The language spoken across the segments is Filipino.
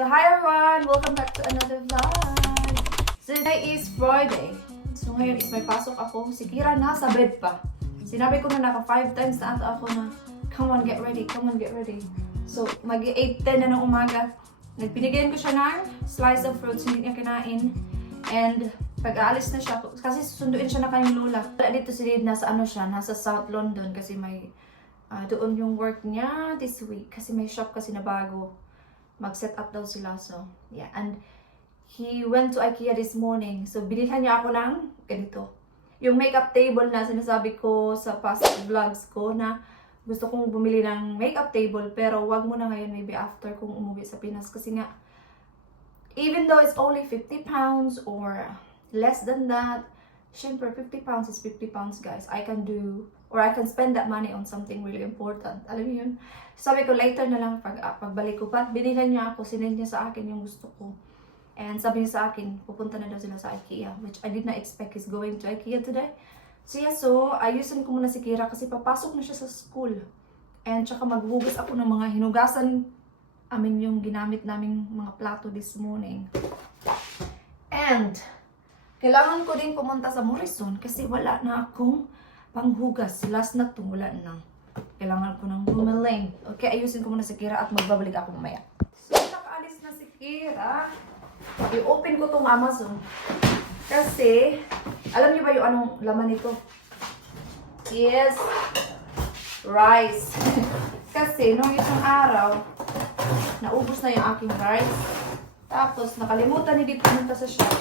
So hi everyone! Welcome back to another vlog! So today is Friday. So ngayon is may pasok ako. Si Kira nasa bed pa. Sinabi ko na naka 5 times na ata ako na come on, get ready, come on, get ready. So mag 8:10 na ng umaga. Nagpinigyan ko siya ng slice of fruits, hindi niya kinain. And pag-aalis na siya, kasi susunduin siya na kanyang lola. Dito si Dave, nasa ano siya, nasa South London kasi may doon yung work niya this week. Kasi may shop kasi na bago. Mag-set up daw sila. So, yeah. And he went to IKEA this morning. So, binilhan niya ako ng ganito. Yung makeup table na sinasabi ko sa past vlogs ko na gusto kong bumili ng makeup table. Pero wag mo na ngayon, maybe after kung umuwi sa Pinas. Kasi nga, even though it's only 50 pounds or less than that, syempre 50 pounds is 50 pounds, guys. I can do, or I can spend that money on something really important. Alam mo yun? Sabi ko, later na lang pagbalik ko. But binigyan niya ako, sinend niya sa akin yung gusto ko. And sabi niya sa akin, pupunta na daw sila sa IKEA, which I did not expect he's going to IKEA today. So yeah, so ayusin ko muna si Kira kasi papasok na siya sa school. And tsaka maghugas ako ng mga hinugasan yung ginamit naming mga plato this morning. And kailangan ko din pumunta sa Morrison kasi wala na akong panghugas. Last na to, wala na. Kailangan ko ng bumili. Okay, ayusin ko muna si Kira at magbabalik ako mamaya. So, nakaalis na si Kira. I-open ko tong Amazon. Kasi, alam niyo ba yung anong laman nito? Yes, rice. Kasi, nung isang araw, naubos na yung aking rice. Tapos, nakalimutan ni Dip pumunta sa shop.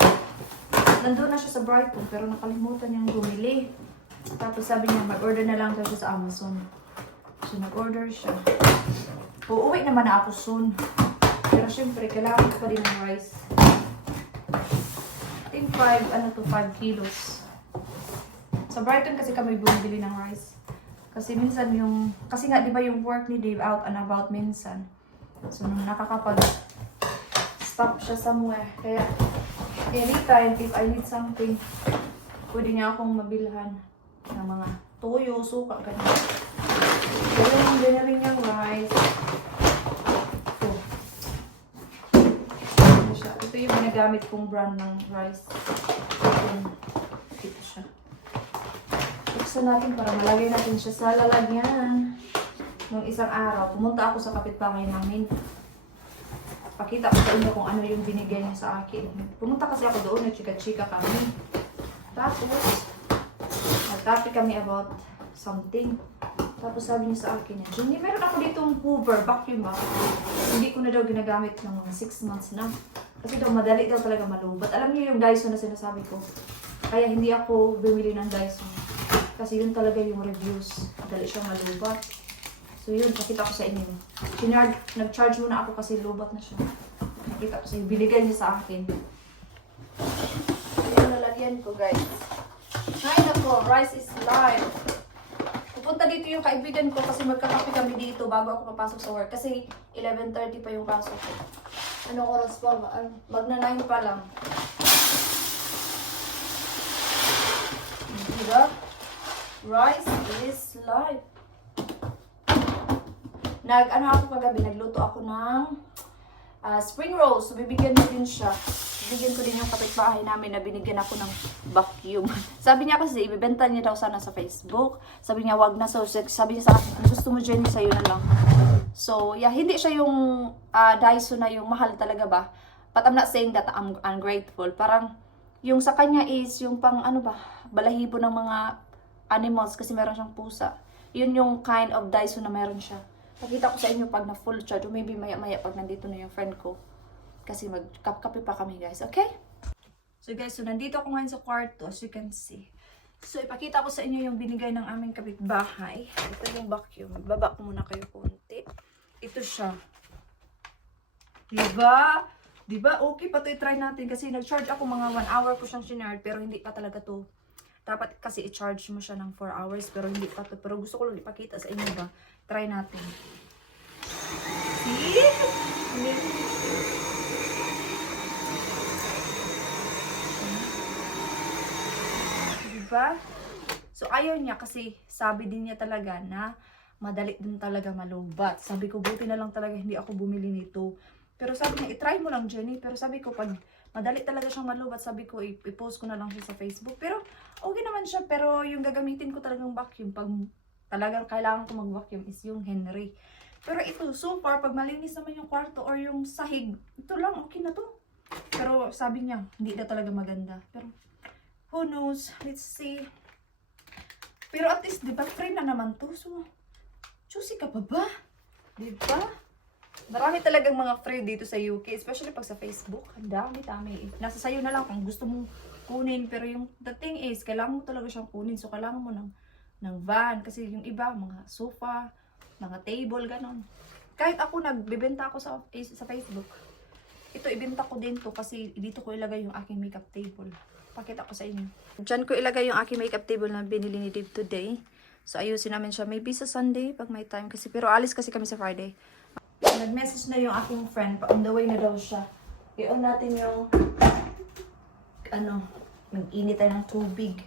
Nandun na siya sa Brighton, pero nakalimutan niyang bumili. Tapos sabi niya, mag-order na lang daw siya sa Amazon. So, nag-order siya. Uuwi naman na ako soon. Pero syempre, kailangan ko pa din ng rice. I think 5 kilos. Sa Brighton kasi kami bumili ng rice. Kasi minsan yung, kasi nga di ba yung work ni Dave out and about minsan. So, nakakapag-stop siya somewhere. Kaya, anytime, if I need something, pwede niya akong mabilhan ng mga toyo, suka, ganyan. Pero yung binili niyang rice, ito siya. Ito yung ginagamit kong brand ng rice. Ito siya. Buksan natin para malagay natin siya sa lalagyan. Nung isang araw, pumunta ako sa kapitbahay namin. Pakita ko sa inyo kung ano yung binigay niya sa akin. Pumunta kasi ako doon, nagchika-chika kami. Tapos, nag-topic kami about something. Tapos sabi niya sa akin, Jenny, meron ako ditong Hoover, vacuum ba? Hindi ko na daw ginagamit ng mga 6 months na. Kasi daw, madali daw talaga malubat. Alam niyo yung Dyson na sinasabi ko. Kaya hindi ako bumili ng Dyson. Kasi yun talaga yung reviews. Madali siyang malubat. So yun, nakita ko sa inyo. Nag-charge muna ako kasi lubat na siya. Nakita ko sa inyo. Binigay niya sa akin. Ayan, lalagyan ko, guys. Ay, nako, rice is life. Pupunta dito yung kaibigan ko kasi magkakape kami dito bago ako papasok sa work. Kasi 11:30 pa yung pasok ko. Anong oras pa? Magna 9 pa lang. Diba? Rice is life. Ako kagabi, nagluto ako ng spring rolls. So, bibigyan ko din siya. Bibigyan ko din yung kapitbahay namin na binigyan ako ng vacuum. Sabi niya kasi, ibibenta niya daw sana sa Facebook. Sabi niya, wag na. So, sabi niya sa akin, kung gusto mo, Jenny, sa'yo na lang. So, yeah, hindi siya yung Dyson na yung mahal talaga ba? But I'm not saying that I'm ungrateful. Parang, yung sa kanya is yung pang, balahibo ng mga animals kasi meron siyang pusa. Yun yung kind of Dyson na meron siya. Pakita ko sa inyo pag na full charge o maybe maya-maya pag nandito na yung friend ko. Kasi magkap-kape pa kami, guys. Okay? So guys, so nandito ako ngayon sa kwarto as you can see. So ipakita ko sa inyo yung binigay ng aming kapitbahay. Ito yung vacuum. Baba ko muna kayo konti. Ito siya. Diba? Diba? Okay pa to i-try natin kasi nag-charge ako mga 1 hour ko siyang sinard pero hindi pa talaga to. Dapat kasi i-charge mo siya ng 4 hours pero hindi pa to. Pero gusto ko lang ipakita sa inyo ba. Try natin. See? Diba? So, ayaw niya kasi sabi din niya talaga na madali din talaga malubat. Sabi ko, buti na lang talaga hindi ako bumili nito. Pero sabi niya, itry mo lang, Jenny. Pero sabi ko, pag madali talaga siyang malubat, sabi ko, i-post ko na lang siya sa Facebook. Pero, okay naman siya. Pero yung gagamitin ko talagang vacuum, pag talagang kailangan ko mag-vacuum is yung Henry. Pero ito, so far, pag malinis naman yung kwarto or yung sahig, ito lang, okay na to. Pero sabi niya, hindi na talaga maganda. Pero, who knows? Let's see. Pero at least, di ba, free na naman to. So, choosy ka pa ba? Di ba? Marami talagang mga free dito sa UK, especially pag sa Facebook. Ang dami. Nasa sayo na lang kung gusto mong kunin. Pero yung the thing is, kailangan mo talaga siyang kunin. So, kailangan mo ng van. Kasi yung iba, mga sofa, mga table, ganon. Kahit ako, nagbibenta ako sa Facebook. Ito, ibenta ko din to kasi dito ko ilagay yung aking makeup table. Pakita ko sa inyo. Diyan ko ilagay yung aking makeup table na binili ni Dave today. So, ayusin namin siya. Maybe sa Sunday, pag may time kasi. Pero alis kasi kami sa Friday. Nag-message na yung aking friend. On the way na daw siya. I-on natin yung mag-init tayo ng tubig.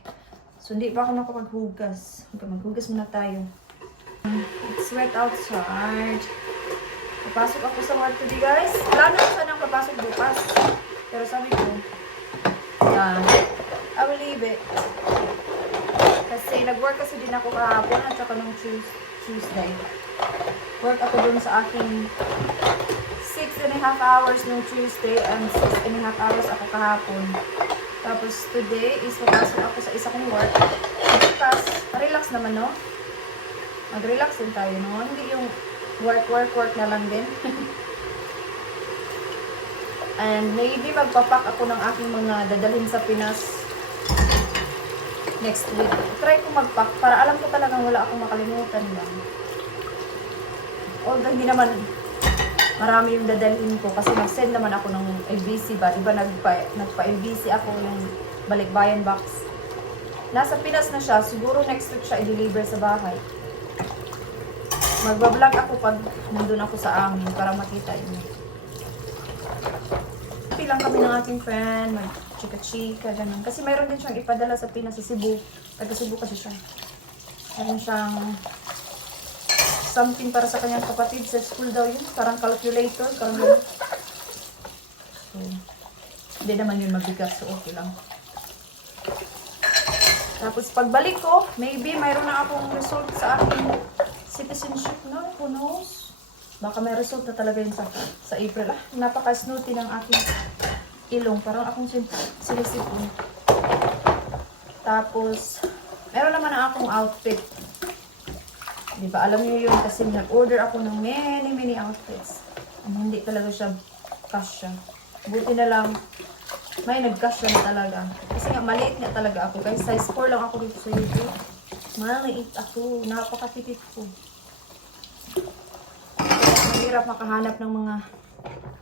So, hindi pa ako nakapaghugas. Maghugas muna tayo. It's wet outside. Papasok ako sa work today, guys. Plano ko sanang papasok bukas. Pero sabi ko, I will leave it. Kasi nag-work kasi din ako kahapon at saka nung Tuesday. Work ako dun sa aking 6.5 hours nung Tuesday and 6.5 hours ako kahapon. Tapos today is papasok ako sa isa kong work. Tapos, relax naman, no? Mag-relax din tayo, no? Hindi yung work na lang din. And maybe magpapak ako ng aking mga dadalhin sa Pinas next week. Try ko magpack para alam ko talagang wala akong makalimutan lang. Although hindi naman marami yung dadalhin ko kasi nag-send naman ako ng LBC ba? Diba nagpa-LBC ako yung balikbayan box. Nasa Pinas na siya. Siguro next week siya i-deliver sa bahay. Magbablog ako pag nandun ako sa amin para makita inyo. Pilang kami ng aking friend, mag-chika-chika, ganun. Kasi mayroon din siyang ipadala sa Pinas, sa Cebu. Taga Cebu kasi siya. Mayroon siyang something para sa kanyang kapatid sa school daw yun. Parang calculator, parang gano'n. So, hindi naman yun mabigat, so okay lang. Tapos pagbalik ko, maybe mayroon na akong result sa aking citizenship, no? Who knows? Baka may result na talaga yun sa April. Napaka-snooty ng aking ilong. Parang akong sinisipon. Tapos, meron naman na akong outfit. Diba, alam niyo yun kasi nag-order ako ng many outfits. Hindi talaga siya kasya. Buti na lang, may nag-kasya na talaga. Kasi nga, maliit nga talaga ako. Guys, size 4 lang ako dito sa YouTube. Maliit ako. Napakatipid ko. Kaya mahirap makahanap ng mga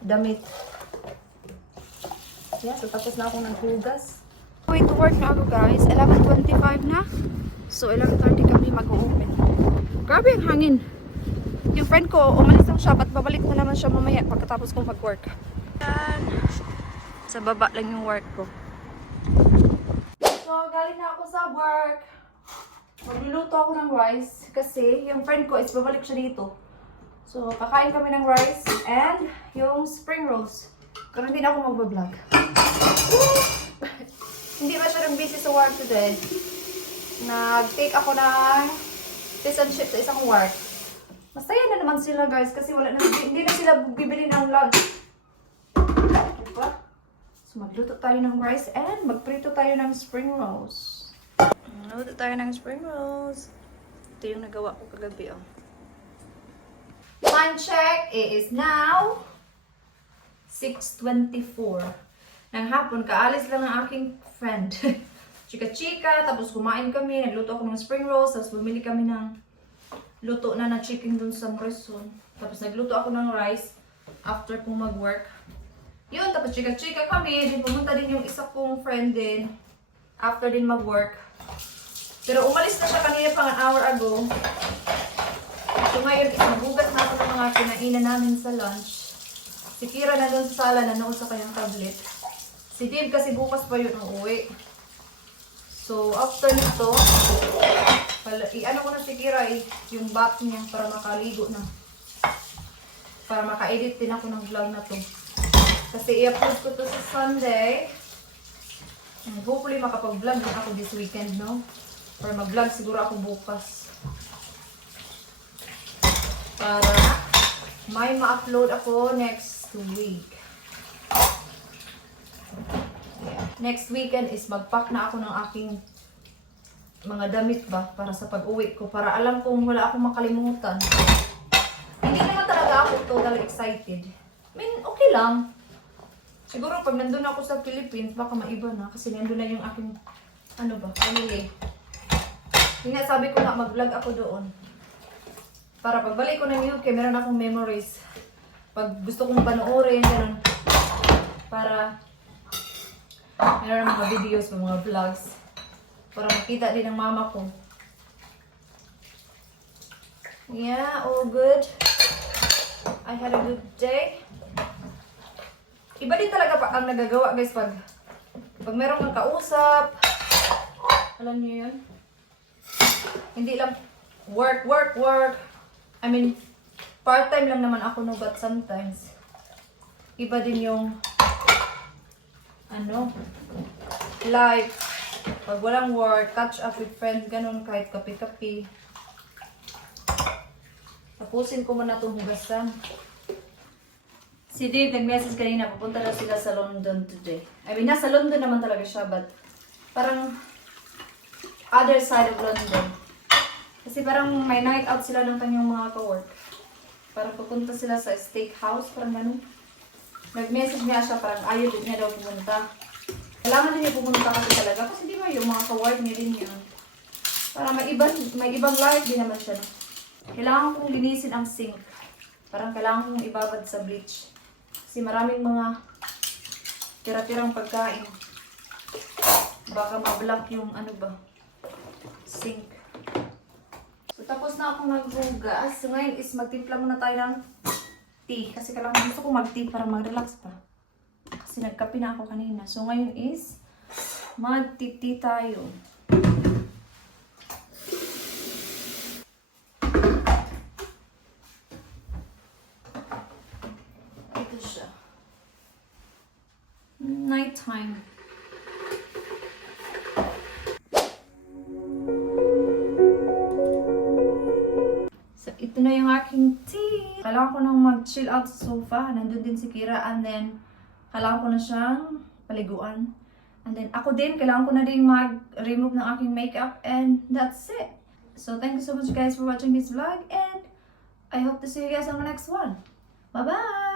damit. Yeah, so tapos na ako naghugas. Going to work na ako, guys. 11:25 na. So, 11:30 kami mag-open. Grabe ang hangin. Yung friend ko, umalis ng shop at babalik na naman siya mamaya pagkatapos kong mag-work. Yan. Sa baba lang yung work ko. So, galing na ako sa work. Magluluto ako ng rice kasi yung friend ko is babalik siya dito. So, kakain kami ng rice and yung spring rolls. Pero hindi na ako mag-vlog. Hindi masyadong busy sa work today. Nag-take ako ng fish and chips sa isang work. Masaya na naman sila, guys, kasi hindi na sila bibili ng lunch. Diba? So, magluto tayo ng rice and magprito tayo ng spring rolls. Magluto tayo ng spring rolls. Ito yung nagawa ko kagabi, oh. Time check, it is now 6:24. Nang hapon, kaalis lang ng aking friend. Chika-chika, tapos kumain kami, nagluto ako ng spring rolls, tapos bumili kami ng luto na chicken dun sa Morrison. Tapos nagluto ako ng rice after kong mag-work. Yun, tapos chika-chika kami, din pumunta din yung isa kong friend din after din mag-work. Pero umalis na siya kanina pang an hour ago. So ngayon, isang na ako ng mga kinainan namin sa lunch. Si Kira na doon sa sala, nanood sa kanyang tablet. Si Dave kasi bukas pa yun ang uwi. So, after nito, ano ko na si Kira yung bath niya para makaligo na. para maka-edit din ako ng vlog na to. Kasi i-upload ko to sa Sunday. And hopefully makapag-vlog din ako this weekend, no? Or mag-vlog siguro ako bukas. Para may ma-upload ako next week. Yeah. Next weekend is mag-pack na ako ng aking mga damit ba para sa pag-uwi ko. Para alam kong wala akong makalimutan. Hindi naman talaga ako totally excited. I mean, okay lang. Siguro pag nandun ako sa Philippines, baka maiba na. Kasi nandun na yung aking, family. Yung nga, sabi ko nga, mag-vlog ako doon. Para pagbalik ko ng UK, meron akong memories. Pag gusto kong panoorin, gano'n. Para meron mga videos, mga vlogs. Para makita din ng mama ko. Yeah, all good. I had a good day. Iba din talaga pa ang nagagawa, guys, pag meron kang kausap. Alam niyo yun? Hindi lang work. I mean, part-time lang naman ako, no, but sometimes iba din yung life. Pag walang work, catch up with friends, ganun, kahit kape-kape. Tapusin ko muna itong hugasan. Si Dave nag-message kanina, pupunta na sila sa London today. I mean, nasa London naman talaga siya, but parang other side of London. Kasi parang may night out sila ng kanyang mga ka-work. Parang pupunta sila sa steakhouse, parang ganun. Nag-message niya siya, parang ayaw din niya daw pumunta. Kailangan din niya pumunta kasi talaga, kasi di ba yung mga ka-work niya din yun. Parang may ibang life din naman siya. Kailangan kong linisin ang sink. Parang kailangan kong ibabad sa bleach. Kasi maraming mga tira-tirang pagkain. Baka ma-block yung sink. So tapos na akong maghugas. So ngayon is magtimpla muna tayo ng tea. Kasi kailangan gusto ko mag-tea para mag-relax pa. Kasi nagkape na ako kanina. So ngayon is mag-tea tayo. Ito siya. Nighttime. So ito na yung aking tea. Kailangan ko nang mag-chill out sa sofa. Nandun din si Kira, and then kailangan ko na siyang paliguan. And then ako din, kailangan ko na din mag-remove ng aking makeup, and that's it. So thank you so much guys for watching this vlog, and I hope to see you guys on the next one. Bye-bye!